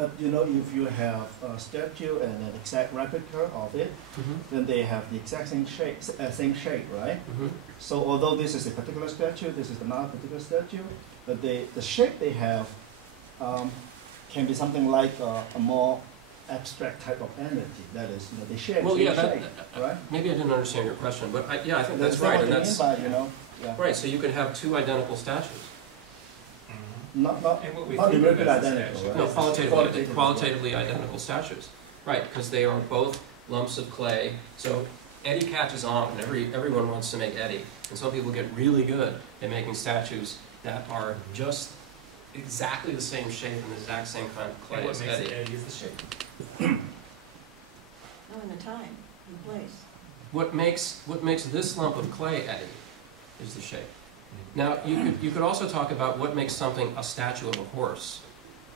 But you know, if you have a statue and an exact replica of it, then they have the exact same shape, right? So although this is a particular statue, this is not a particular statue, but the shape they have can be something like a more abstract type of entity. That is, you know, they share the same shape, right? Maybe I didn't understand your question, but yeah, I think that's right. And that's by, you know, right. So you could have two identical statues. Not numerically identical. Right? No, qualitatively identical statues. Right, because they are both lumps of clay. So Eddie catches on, and everyone wants to make Eddie. And some people get really good at making statues that are just exactly the same shape and the exact same kind of clay as Eddie. What makes Eddie is the shape. Oh, and the time and place. What makes this lump of clay Eddie is the shape. Now, you could also talk about what makes something a statue of a horse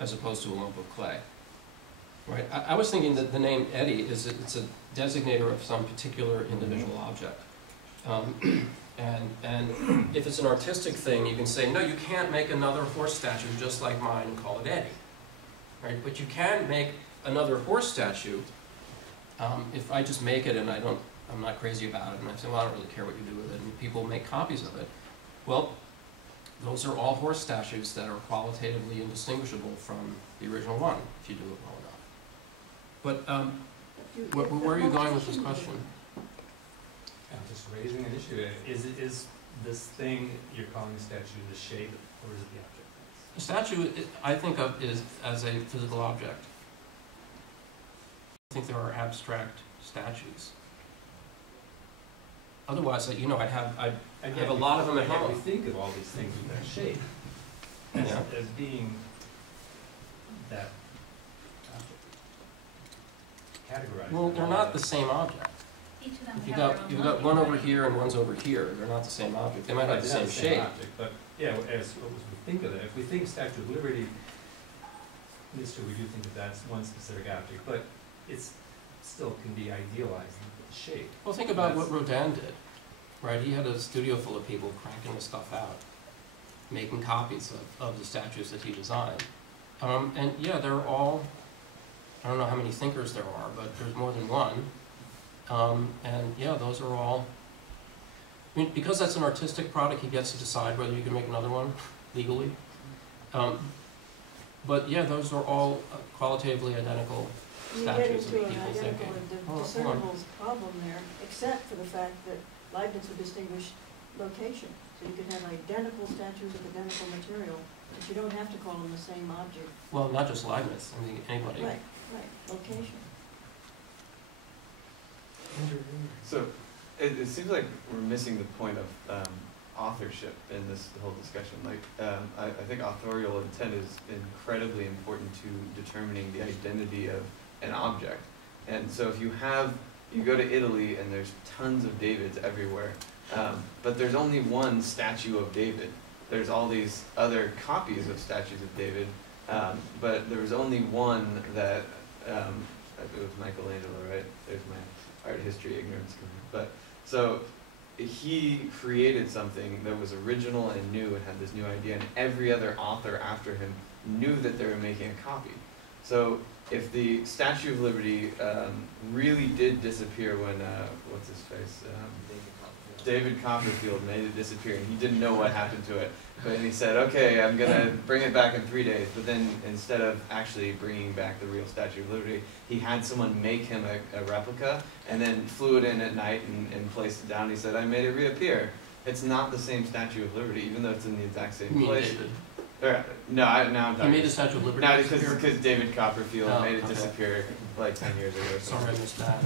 as opposed to a lump of clay. Right? I was thinking that the name Eddie it's a designator of some particular individual object. And if it's an artistic thing, you can say, no, you can't make another horse statue just like mine and call it Eddie. Right? But you can make another horse statue if I just make it and I'm not crazy about it, and I say, well, I don't really care what you do with it, and people make copies of it. Well, those are all horse statues that are qualitatively indistinguishable from the original one, if you do it well enough. But where are you going with this question? I'm just raising an issue. Is this thing you're calling a statue the shape, or is it the object? A statue, I think of is as a physical object. I think there are abstract statues. Otherwise, you know, I'd have a lot of them at home. We think of all these things with that shape as being that object. Categorized. Well, they're not the same object. Each of them If you've got one over here and one's over here, they're not the same object. They might have the same shape. Object, but yeah, as we think of it, if we think Statue of Liberty, it's true, we do think that that's one specific object, but it's still can be idealized in shape. Well, think about what Rodin did, right? He had a studio full of people cranking this stuff out, making copies of the statues that he designed. And yeah, they're all, I don't know how many thinkers there are, but there's more than one. And yeah, those are all, I mean, because that's an artistic product, he gets to decide whether you can make another one legally. But yeah, those are all qualitatively identical statues of people thinking. You get into an identical and discernible problem there, except for the fact that Leibniz would distinguish location. So you could have identical statues of identical material, but you don't have to call them the same object. Well, not just Leibniz, I mean anybody. Right, location. So it seems like we're missing the point of authorship in this whole discussion. Like, I think authorial intent is incredibly important to determining the identity of an object. And so if you go to Italy and there's tons of Davids everywhere, but there's only one statue of David. There's all these other copies of statues of David, but there was only one that, it was Michelangelo, right? There's my art history ignorance. But so he created something that was original and new and had this new idea, and every other author after him knew that they were making a copy. So if the Statue of Liberty really did disappear when, what's his face? David Copperfield made it disappear, and he didn't know what happened to it. But he said, okay, I'm going to bring it back in 3 days. But then instead of actually bringing back the real Statue of Liberty, he had someone make him a replica and then flew it in at night and placed it down. He said, I made it reappear. It's not the same Statue of Liberty, even though it's in the exact same place. Now I'm talking. He made the Statue of Liberty now because David Copperfield made it disappear like 10 years ago. Sorry, I missed that.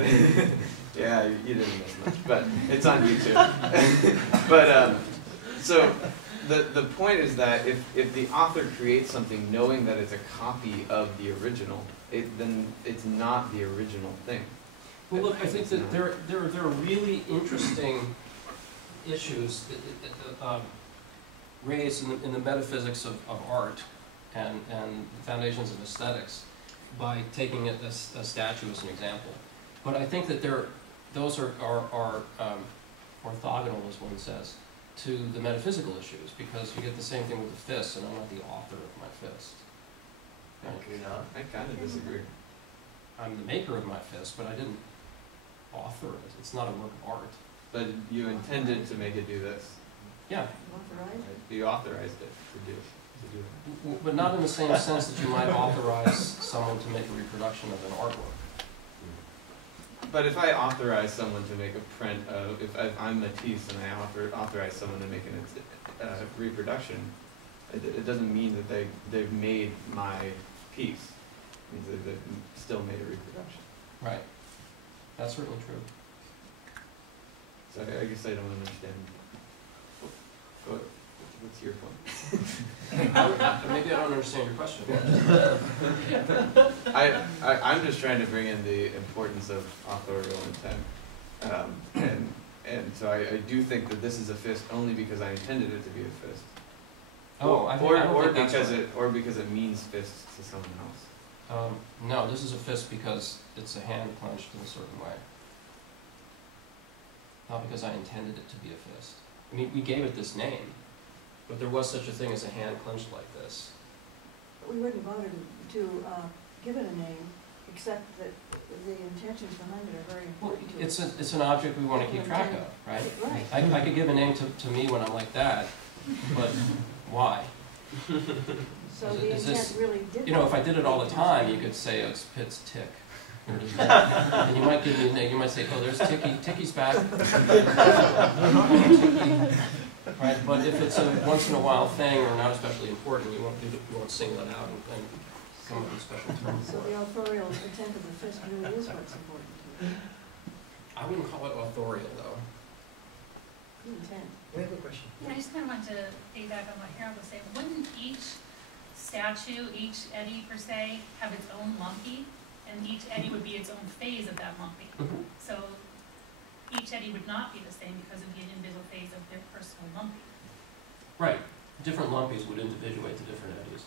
Yeah, you didn't miss much, but it's on YouTube. But so the point is that if the author creates something knowing that it's a copy of the original, then it's not the original thing. Well, look, I think that there are really interesting issues that raised in the metaphysics of art and the foundations of aesthetics by taking a statue as an example. But I think that those are orthogonal, as one says, to the metaphysical issues, because you get the same thing with the fist, and I'm not the author of my fist. You're not? I kind of disagree. I'm the maker of my fist, but I didn't author it. It's not a work of art. But you intended to make it do this. Yeah, Authorized? Right? You authorized it to do it. but not in the same sense that you might authorize someone to make a reproduction of an artwork. But if I authorize someone to make a print of, if I'm Matisse and I authorize someone to make a reproduction, it doesn't mean that they've made my piece. It means that they've still made a reproduction. Right. That's certainly true. So I guess I don't understand. What's your point? Maybe I don't understand your question. I'm just trying to bring in the importance of authorial intent. And so I do think that this is a fist only because I intended it to be a fist. Oh, I don't think that's right. Or because it means fists to someone else. No, this is a fist because it's a hand clenched in a certain way. Not because I intended it to be a fist. I mean, we gave it this name, but there was such a thing as a hand clenched like this. But we wouldn't bother to give it a name, except that the intentions behind it are very important to us. It's an object we want to keep track of, right? Right. I could give a name to me when I'm like that, but why? So the Is intent this- really did. You know, if I did it all the time, you could say, oh, it's Pitt's tick. And you might give me a name. You might say, oh, there's Ticky. Ticky's back. Right? But if it's a once in a while thing or not especially important, you won't single it out and come up with a special term So for the it. authorial intent of the fist really is what's important to you. I wouldn't call it authorial, though. The intent. I have a question. Yeah, I just kind of wanted to piggyback on what Harold was saying. Wouldn't each statue, each eddy per se, have its own lumpy? And each eddy would be its own phase of that lumpy. Mhm. So each eddy would not be the same because of the individual phase of their personal lumpy. Right. Different lumpies would individuate to different eddies.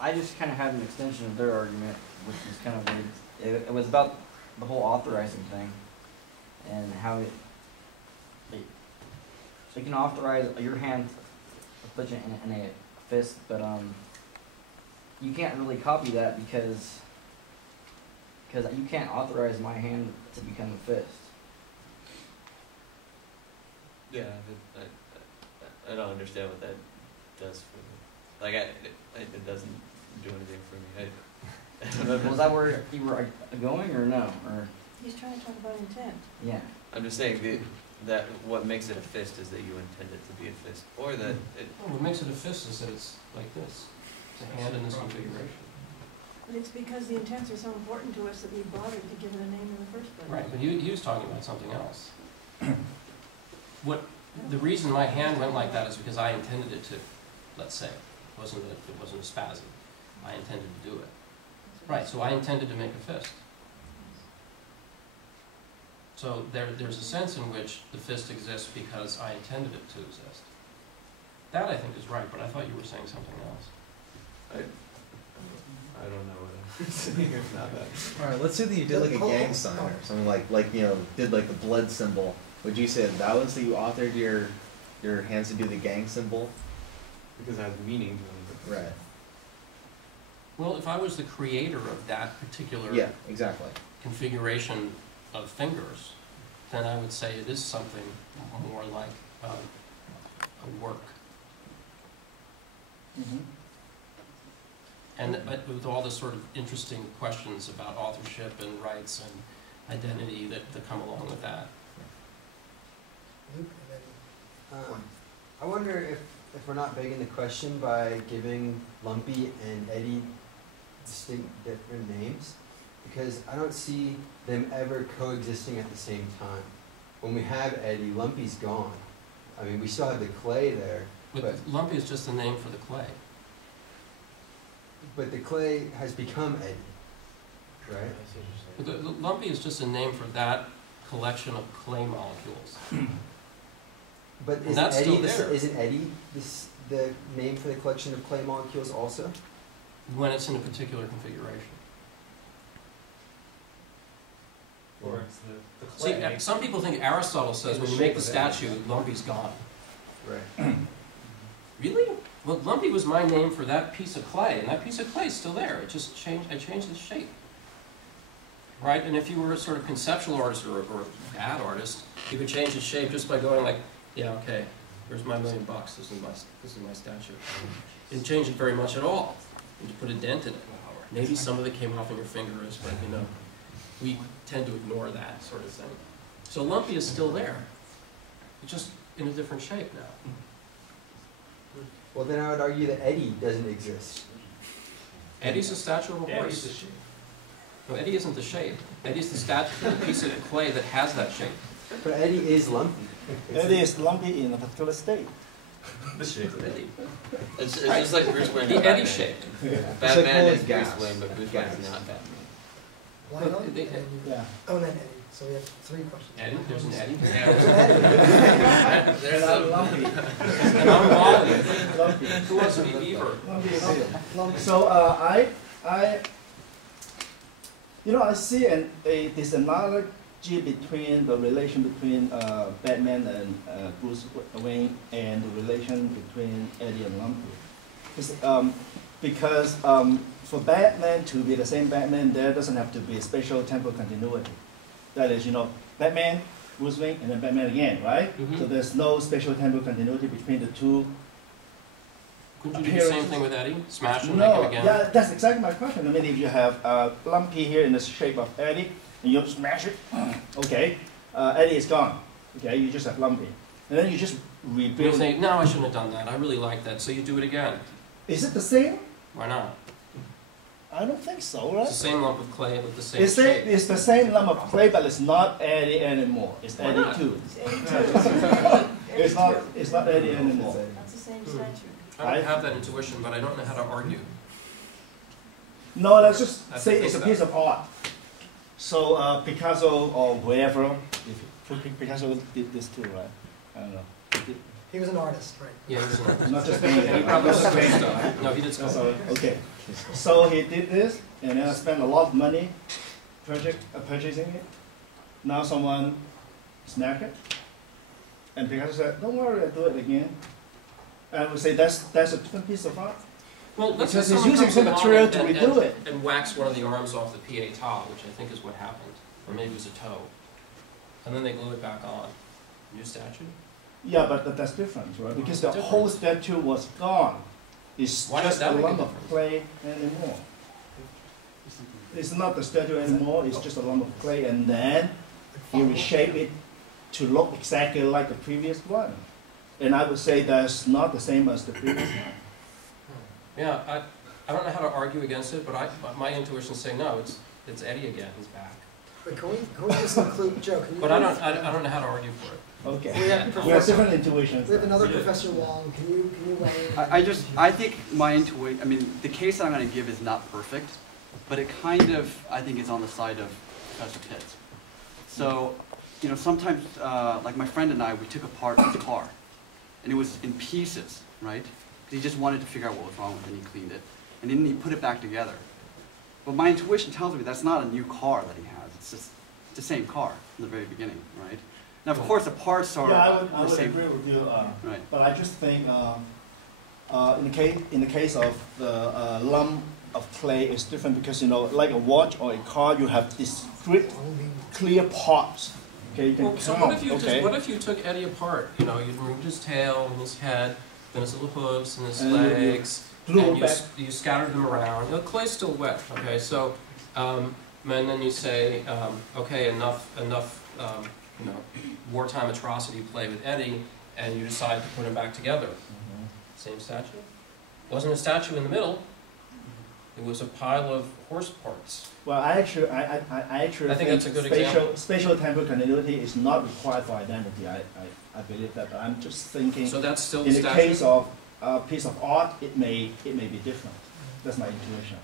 I just kind of had an extension of their argument, which was kind of weird. It was about the whole authorizing thing and how so you can authorize your hand affliction in a fist, but you can't really copy that because you can't authorize my hand to become a fist. Yeah, I don't understand what that does for me. Like, it doesn't do anything for me. Was that where you were going, or no? Or He's trying to talk about intent. yeah. I'm just saying that what makes it a fist is that you intend it to be a fist, or that it. Well, what makes it a fist is that it's like this. It's a hand in this configuration. But it's because the intents are so important to us that we bothered to give it a name in the first place. Right, but he was talking about something else. The reason my hand went like that is because I intended it to, let's say, it wasn't a spasm. I intended to do it. Right, so I intended to make a fist. So there's a sense in which the fist exists because I intended it to exist. That I think is right, but I thought you were saying something else. I don't know what I'm saying. If not that. All right, let's say that you did like a gang sign or something like did like the blood symbol. Would you say that was that you authored your hands to do the gang symbol? Because it has meaning to them. Right. Well, if I was the creator of that particular Yeah, exactly. configuration of fingers, then I would say it is something more like a work. Mm-hmm. And with all the sort of interesting questions about authorship and rights and identity that come along with that. Luke, and then I wonder if we're not begging the question by giving Lumpy and Eddie distinct different names, because I don't see them ever coexisting at the same time. When we have Eddie, Lumpy's gone. I mean, we still have the clay there, But lumpy is just a name for the clay. but the clay has become Eddie, right? But the lumpy is just a name for that collection of clay molecules. But And that's still there. isn't Eddie the name for the collection of clay molecules also? When it's in a particular configuration. course, the See, clay. some people think Aristotle says when you make the statue, lumpy's gone. Right. Really? Well, lumpy was my name for that piece of clay, and that piece of clay is still there. It just changed. I changed the shape. Right? And if you were a sort of conceptual artist or a bad artist, you could change its shape just by going like, yeah, okay, here's my $1 million. This is my statue. You didn't change it very much at all. You just put a dent in it. Maybe some of it came off in your fingers, but you know, we tend to ignore that sort of thing. So lumpy is still there. It's just in a different shape now. Well, then I would argue that Eddie doesn't exist. Eddie's a statue of a Eddie's horse. the shape. No, Eddie isn't the shape. Eddie's the statue of a piece of clay that has that shape. But Eddie is lumpy. Eddie is lumpy in a particular state. The shape of Eddie. It's just like Bruce Wayne. The and Eddie Batman. shape. Batman like is Bruce gas. Wayne, but Bruce Gas. Wayne is not Batman. Lionel, Well, they- and Yeah. oh, not Eddie. So we have 3 questions. Eddie? There's an Eddie? There's an Eddie. And I'm lumpy. And I'm Wally. Lumpy. Who wants to be Beaver? Lumpy is here. Lumpy. So I see this analogy between the relation between Batman and Bruce Wayne and the relation between Eddie and Lumpy. Because for Batman to be the same Batman, there doesn't have to be a spatial temporal continuity. That is, Batman, Bruce Wayne, and then Batman again, right? Mhm. So there's no spatial temporal continuity between the two. Couldn't you do the same thing with Eddie? Smash him, make No, him again? yeah, that's exactly my question. I mean, if you have Lumpy here in the shape of Eddie, and you smash it, okay, Eddie is gone. Okay, you just have Lumpy. And then you just You rebuild it. think, no, I shouldn't have done that. I really like that. So you do it again. Is it the same? Why not? I don't think so, It's right? the same lump of clay with the same It's shape. the same lump of clay, but it's not Eddie anymore. It's Why Eddie not? too. It's Eddie too. It's not Eddie anymore. That's the same statue. I don't have that intuition, but I don't know how to argue. No, let's just I say think it's a that- piece of art. So Picasso or whoever, Picasso did this too, right? I don't know. He was an artist, right? Yeah, it was Not just He painting. probably Not just did painting. stuff. No, he did So, stuff. okay. So he did this, and then I spent a lot of money purchasing it. Now someone smacked it, and Picasso said, "Don't worry, I'll do it again." And I would say that's a different piece of art. Well, let's say Because he's someone using comes some along material to redo it. and wax one of the arms off the Phi Sigma Tau, which I think is what happened, or maybe it was a toe, and then they glue it back on. New statue? Yeah, but that's different, right? Because the Different. whole statue was gone. It's Why does just that a make a lump of difference? clay anymore. It's not the statue anymore, it's just a lump of clay, and then he reshaped it to look exactly like the previous one. And I would say that's not the same as the previous one. Yeah, I don't know how to argue against it, but my intuition is saying, no, it's Eddie again, he's back. But can we just include, Joe, can you? But I don't know how to argue for it. Okay. We have We have Professor, different intuitions. we have another Yeah. Professor Wong, can you weigh in? I think my intuition, I mean, the case that I'm going to give is not perfect, but it kind of, I think, is on the side of Professor Pitt. So, sometimes, like my friend and I, we took apart his car, and it was in pieces, right? He just wanted to figure out what was wrong with it, and he cleaned it, and then he put it back together. But my intuition tells me that's not a new car that he has, it's just the same car from the very beginning, right? Now, of course, the parts are Yeah, I the would same. agree with you. Right. But I just think in the case of the lump of clay, it's different because like a watch or a car, you have discrete, clear parts. Okay, you can Well, so count. what if you took Eddie apart? You removed his tail and his head, then his little hooves and his And you legs, glue and it back. you scattered them around. The clay's still wet. Okay, so and then you say, okay, enough. Wartime atrocity play with Eddie, and you decide to put them back together. Same statue? Wasn't a statue in the middle. It was a pile of horse parts. Well, I actually I think that's a good example. spatial temporal continuity is not required for identity. I believe that. But I'm just thinking So that's still in the the statue? case of a piece of art, it may be different. That's my intuition.